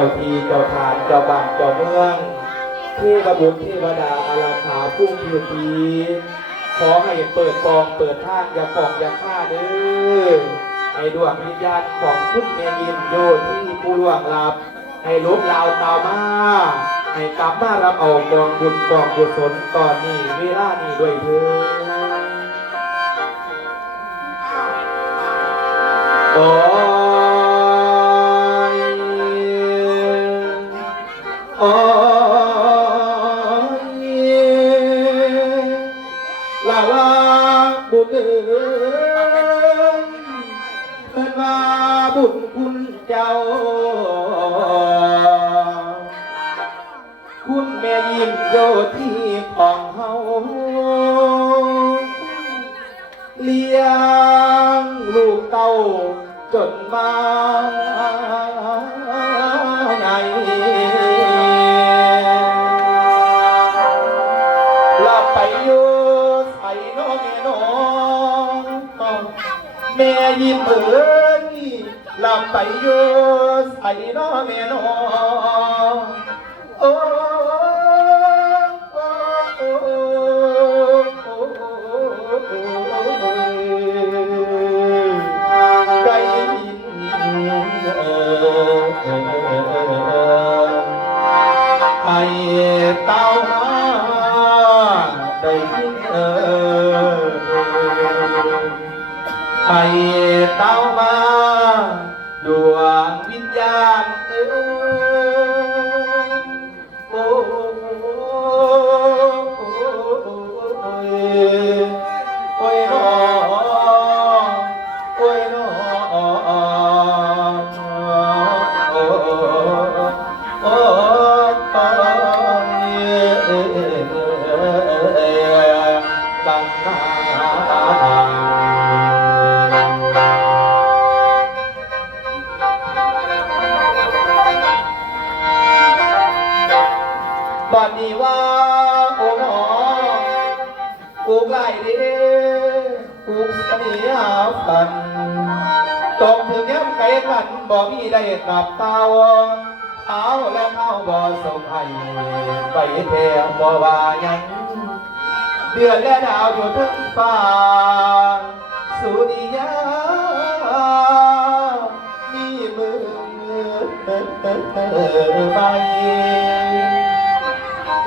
จ้าทีเจ้าทานเจ้าบ้านเจ้าเมืองเทวบุตรเทวดาอาราธาผู้มีดีขอให้เปิดกองเปิดทางอย่าปองอย่าฆ่าเด้อให้ดวงวิญญาณของคุณแม่ยินโยที่ผู้ล่วงลับให้ลุกลาวตาวมาให้กลับมารับเอากองบุญกองกุศลตอนนี้เวลานี้ด้วยเถิดโอ้ยโอ้ลาลาบุญเพิ่นว่าบุญคุณเจ้าคุณแม่ยิ้มโยที่ของเฮาเลี้ยงลูกเต้าจนมาไหนลาไปอยู่ใส่น้องแม่น้องแม่ยิ้มเอ้ยลาไปอยู่ใส่น้องแม่น้องโอ้ให้เต้ามาได้ยินให้เต้ามาดวงวิญญาณโอ้โอ้ยน้อโอ้ยน้อบัดนี้ว่าโอ้หนอปลูกไร่ดีปลูกเสียฝันตกถึงย้ำไก่ขันบ่มีได้กลับเตาเท้าและเท้าบ่ส่งให้ไปแทวบ่ว่ายังเดือนและดาวอยู่ทั้งฟ้าสุริยามีมือไป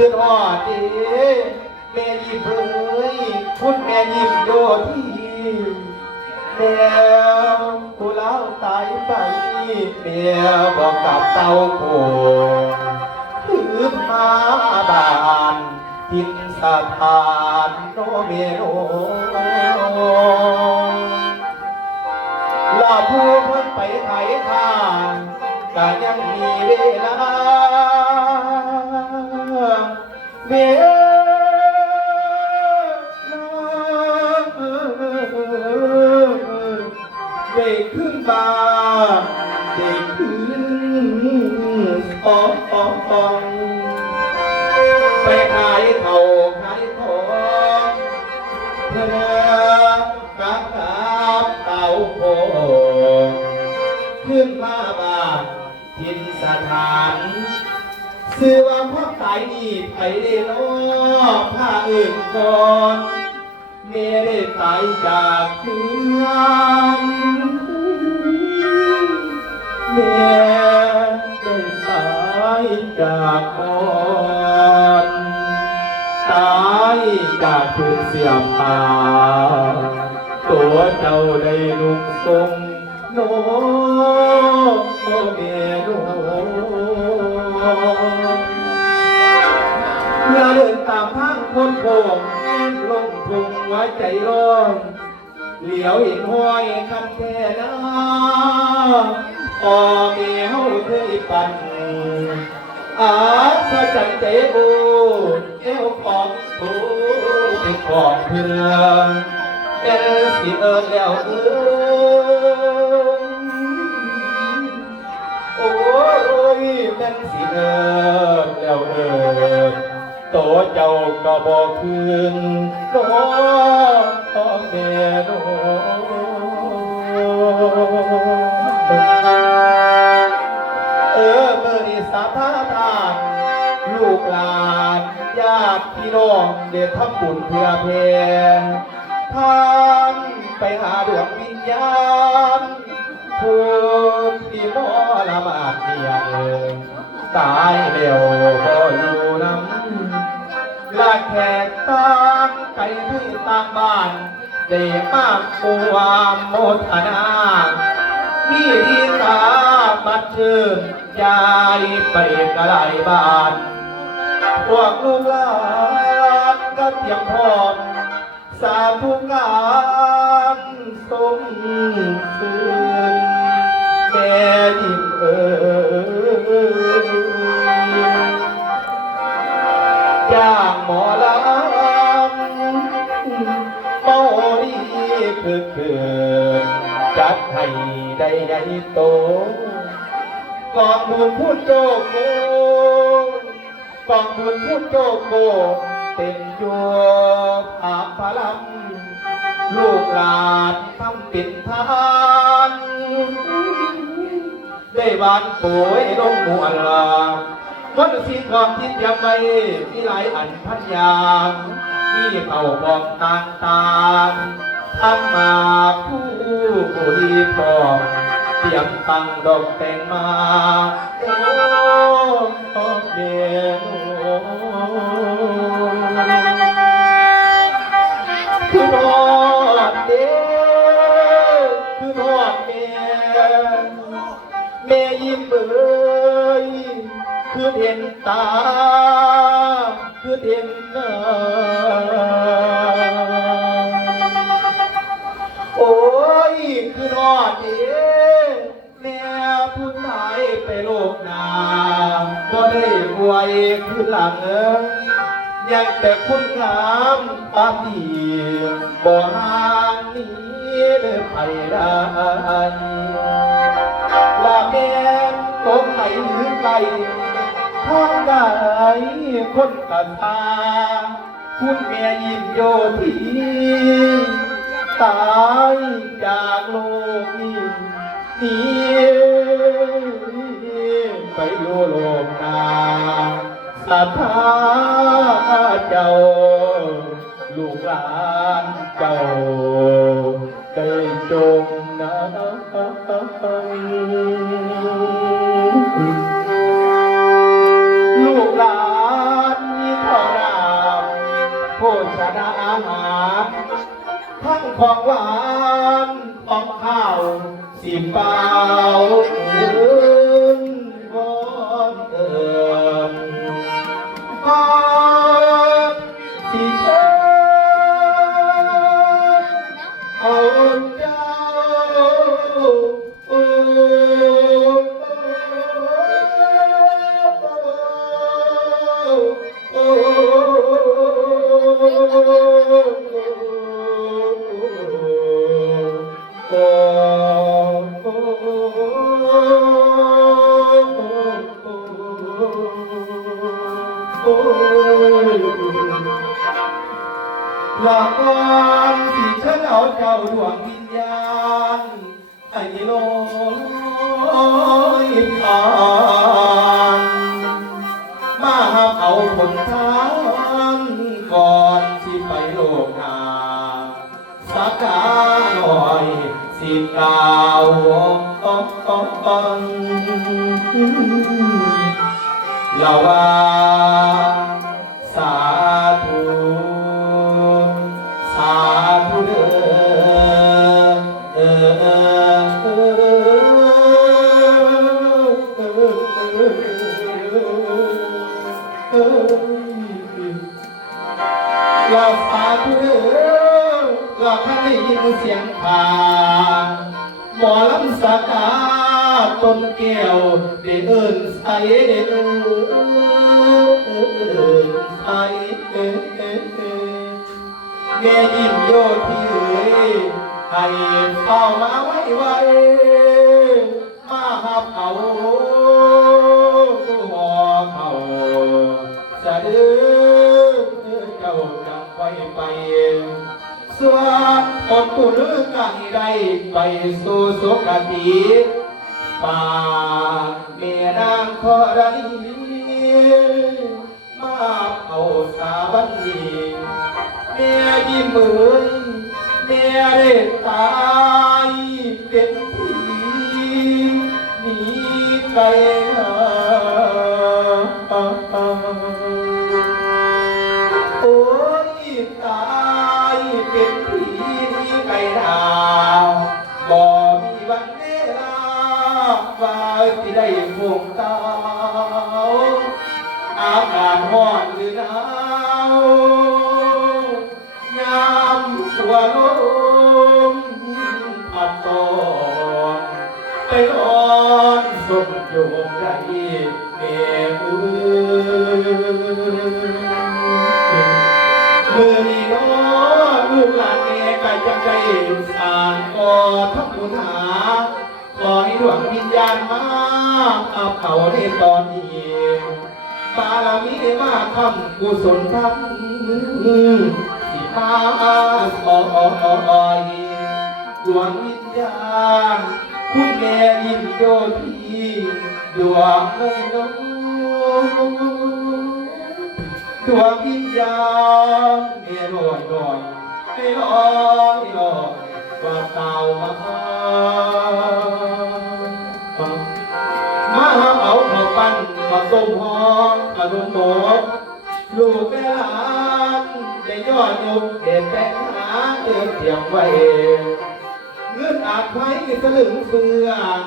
ขึ้นหอดดีแม่ยิ้มเอ้ยคุณแม่ยิ้มโยที่แม่ผู้เล่าตายไปแม่บอกกับเต้าโคถือมาบานทินสถานโนเมโนลาผู้เพิ่นไปไถทางก็ยังมีเวลาเวลาได้ขึ้นมาได้ขึ้นไปขายเข่าขายของเพื่อกลับเต่าโคขึ้นมาบ้านทินสถานสื่อว่าพ่อตายนี่ไปได้ล้อผ้าอื่นก่อนเมื่อได้ตายจากเพื่อนเมื่อได้ตายจากก่อนตายจากพื้นเสียมผ้าตัวเจ้าได้ลุกทรงโนเมโนเมื่อเดินตามทางคนโค้งลงทุ่งไว้ใจร้อนเหลียวเห็นห้อยคันแท่น้ำพ่อแม่เฮาเคยปั่นอาสะจันใจโอเอวของผู้เป็นของเพื่อนเป็นสิแล้วโอ้ยเป็นสิแล้วโตเจ้าก็บอกคืนน้องแม่น้องเมื่อ พาทานลูกหลานญาติพี่น้องเด็ดทับบุญเพื่อเพนท่านไปหาดวงวิญญาณผู้ที่มอละมาดเดียงตายเร็วบ่อยู่น้ำลาแขกตามไก่ที่ตามบ้านได้มากความโมทนามีดีตาบัดชื่นยายไปกระไรบ้านพวกลูกหลานก็เตรียมพร้อมสาธุการสมคืนแม่ยิ้มย่างหมอลำเมาดีคือเกินจัดให้ได้โตกองบุญพูดโจโกกองบุญพูดโจโกเต็มอยู่ภาพลังลูกหลานทำปิดทานได้บานป่วยลงมัวลาวันสิ่งของที่เตรียมไว้มีหลายอันพันอย่างมีเข่าบอกต่างๆทำมาผู้ดีพร้อมเตรียมตั้งดอกแต่งมาโอ้เดนคือทอดเด้คือทอดแม่ยิ้มเอ่ยคือเห็นตาคือเห็นหน้าโอ้ยคือทอดเด้แม่ผู้ตายไปโลกนาบ่ได้บวยคือหลังยังแต่คุณงามปาดีบ่ห่างนี้ได้ไปได้ละแม่ตกไหนหรือไกลทางใดคนกันตาคุณแม่ยิ้มโยทีตายจากโลกนี้หนีไปอยู่โลกนาศรัทธาเจ้าลูกหลานเจ้าได้จงนะลูกหลานมีข้าวรามโภชนาอาหารทั้งของหวานของข้าวสิเปล่าที่เชิญเอาเจ้าละก่อนสิฉันเอาเจ้าดวงวิญญาณไอ้ลอยผ่านมาหับเอาผลทานก่อนสิไปโลกนาสักกาหน่อยสิกล่าวละว่าสาธุสาธุเด้ละสาธุเด้ละท่านได้ยินเสียงพาหมอลำสักกาต้นแก้วได้เอิ้นใส่ได้เอิ้นใส่แม่ยิ้มโยที่เอ๋ยให้เข้ามาไว้มาหับเอาหอเขาจะเด้อเจ้าจังไปส่วนอดตุลกันได้ไปสู่สุคติปากเมียนาง ขอไรมาเอาสาบันดีแม่ยิ้มเอ่ยแม่ได้ตายเป็นผีหนีไกลหาโอ้ยตายเป็นผีหนีไกลหาบ่มีวันเวลาว่าที่ได้พวกเต้าอากาศร้อนหรือหนาวยามตัวลมพัดตอนไปนอนสมโยมได้เมื่อนี้น้อลูกหลานแม่ก็ยังได้สร้างก่อทับบุญหาขอให้ดวงวิญญาณมาเอาเขาในตอนนี้บารมีมาทำกุศลทำที่มาสอยดวงวิญญาณคุณแม่ยิ้มโยทีดวงเลยน้องดวงวิญญาณแม่ลอยลอยไม่ลอยลอยว่าเต่ามาเอาข้าวปั้นมาต้มหอมมาดมหมกลูกแม่หลานได้ยอดยกเด็ดแต่งหาเตรียมไว้เงื่อนอาจไว้สลึงเฟือง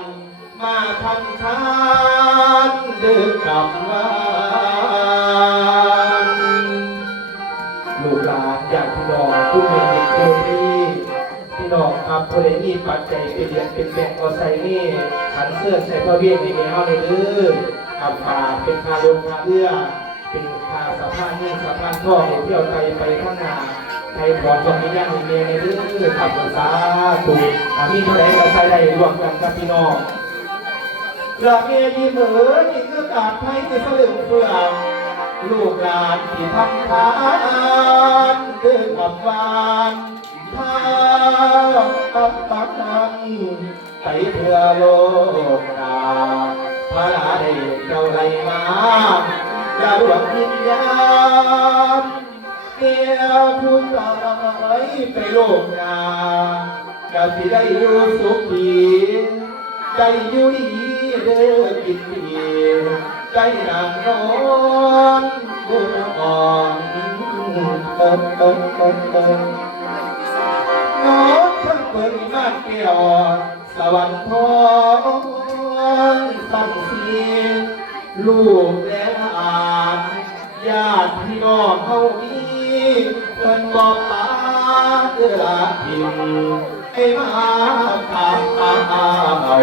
มาทันทานเดือกลับวันลูกหลานอยากพี่น้องผู้มีเด็กเดียวที่พี่น้องครับคนได้มีปัจจัยเป็นเรียนเป็นแบกเอาใส่นี่ขันเสื้อใส่ผ้าเวียนในแนวในลือขับขาเป็นคาลงคาเรือเป็นคาสะพานนี่สะพานท่อเที่ยวไทยไปข้างหน้าไทยถอนตรงนี้ย่างในในลือขับภาษาถูกมีเท่าไหร่ก็ใช้ได้รวมกันกับพี่น้องหลักเมียดีเหมือนนี่คือการให้ในสลึงเฟืองลูกหลานที่ทำทานเดินกับวานทางปักไปเพื่อโลกนาพระราได้เจ้าไรมาจะดวงวิญญาณเกียผู้ตายไปโลกนาจะสิได้อยู่สุขีใจอยู่ดีเด้อกินดีใจนางนอนเด้ออ่อนนอนทั้งเปิดม่านแก้วสวรรค์ทองสั่งเสียงลูกและหลานญาติพี่น้องเฮามีเพิ่นบอกปาเด้อละพิมให้มาถามเอา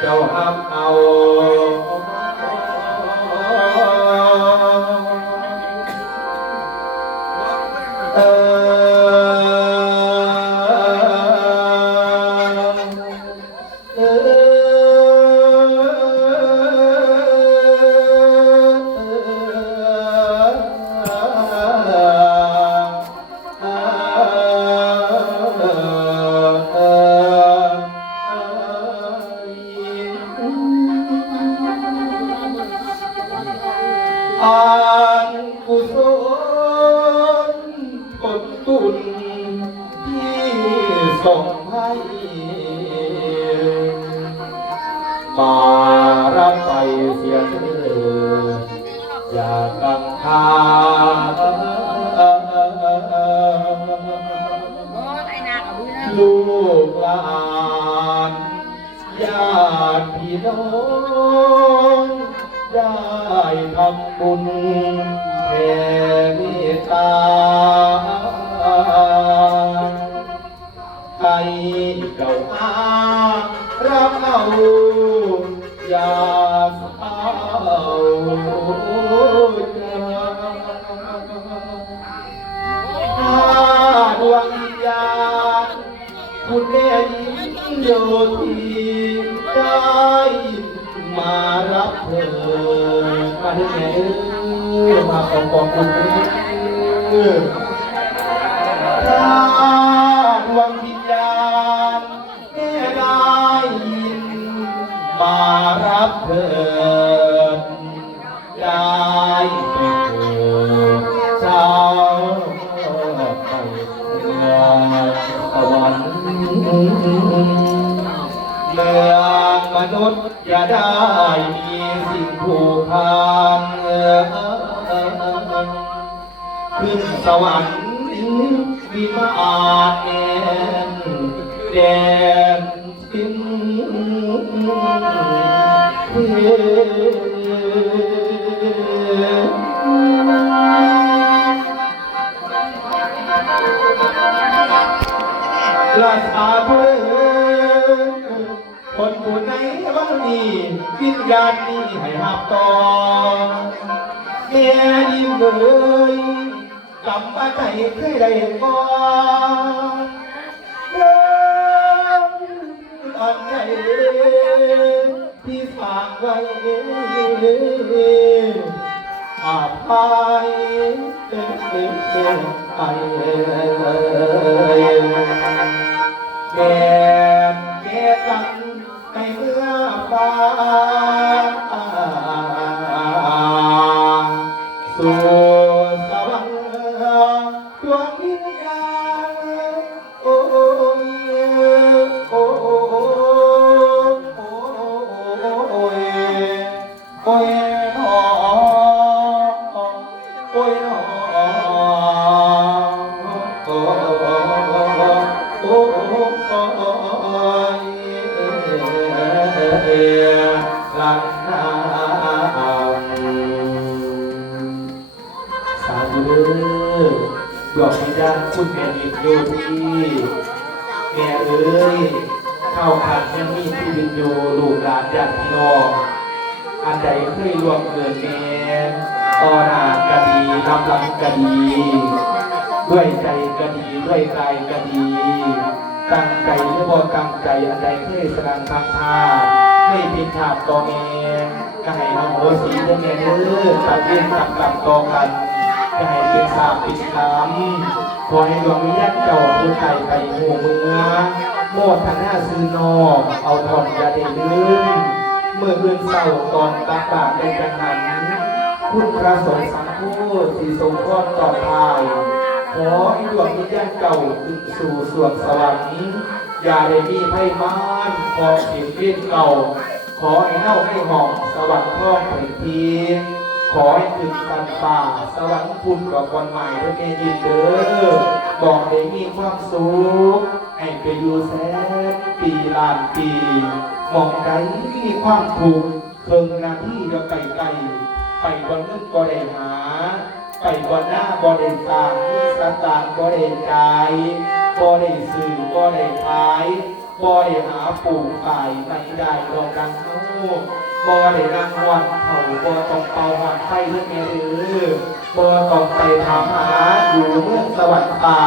เจ้าหับเอากุศลผลบุญที่ส่งให้มารับไปเสียเถิดอย่ากังขาลูกหลานญาติพี่น้องได้ทำบุญแผ่เมตตาให้เจ้าอารับเอาอย่าเอาถ้าดวงวิญญาณคุณแม่ยิ้มโยทีได้มารับเธอมาที่ไหนมาขอบคุณถ้าดวงวิญญาณแม่ได้ยินมารับเธอ ได้มีสิ่งผูกพันขึ้นสวรรค์วิมานแดนทิ้งราชาเพื่อนคนผู้ไหนบ้างนี่วิญญาณนี้ให้หับต่อแม่ยิ้มเลยกลับมาใจเคยได้ก่อนเดิมอันใดที่ฝากไว้อาภัยไปแก่กันในเมื่อฟ้าสู่สวรรค์ดวงวิญญาณโอ้ยโอ้ยโอ้ยโอ้ยหนอโอ้ยหนอโอ้โอ้ลันนาสาธุดวงวิญญาณคุณแม่ดิบอยู่ที่แม่เอ้ยเข้าขันยังมีที่ดินอยู่ลูกหลานญาติพี่น้องอันใดเคยล่วงเกินแม่ต่อหน้าก็ดีรับหลังก็ดีด้วยใจก็ดีด้วยกายก็ดีตั้งใจหรือบ่ตั้งใจอันใดเคยแสดงทางท่าไม่ผิดพลาดต่อแม่ก็ให้น้องโหสีเด้อแม่เด้อตัดเลี่ยนตัดกลับต่อกันก็ให้เป็นสาบปิดน้ำขอให้ดวงวิญญาณเจ้าผู้ใจไปหูเมืองโมดทางหน้าซื้อนอกเอาทองยาเดืมเมื่อเพื่อนเศร้าตอนตาปากเป็นกันหันคุณพระสงฆ์สังฆที่ทรงพรต่อทายขอให้ดวงวิญญาณเก่าขึ้นสู่สวงสวรรค์อย่าได้มีไพ่มานขอเขียนเวียนเก่าขอให้เน่าให้หอมสวรรค์ท้องแผ่นทีขอให้ถึงกันป่าสวรรค์คุณกับวันใหม่เพื่อเมยินเด้อบอกให้มีความสุขให้ไปอยู่แสนปีล้านปีมองใดมีความถูกเพิ่งนาที่เดียวไกลไปวันนึงก็ได้หาไปวันหน้าก็ได้สร้างสตางก็ได้ใจก็ได้สื่อก็ได้ขายก็ได้หาปลูกขายไม่ได้ดอกดังเขาบ่ได้รางวัลเขาบ่ต้องเป่าหวัดไฟเรื่องเงี้ยบ่ต้องไปถามหาอยู่เมืองสวรรค์ป่า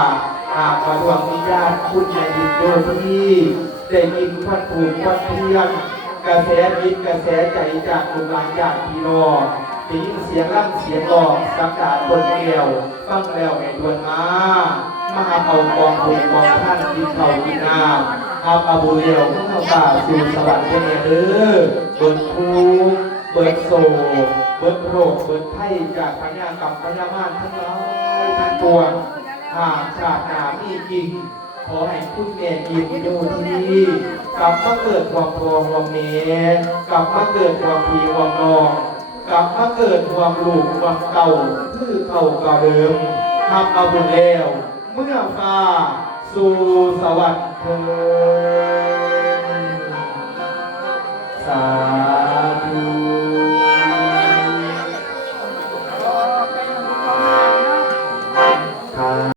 หากว่าดวงวิญญาณคุณในดินโดยที่ได้ยินพัดผูกพัดเพียงกระแสจิตกระแสใจจากลูกหลานญาติพี่น้องได้ยินเสียงร่ำเสียงร้องสักการบนเกลียวฟังแล้วให้ดวนมาเอากองบุญกองท่านที่เขาดีนาอาบุเรียวเมื่อป่าสู่สวรรค์เป็นเด้อเบิดทุกข์เบิดโศกเบิดโรคเบิดไข้จากพญากรรมพญามารทั้งหลายทั้งปวงหากชาติหนามีจริงขอให้คุณแม่ยินอยู่ที่กลับมาเกิดความพองความเมตกลับมาเกิดความพีความนองกลับมาเกิดความลูกความเก่าคือเก่าเก่าเดิมทำเอาบุญแล้วเมื่อฟ้าสู่สวรรค์เธอ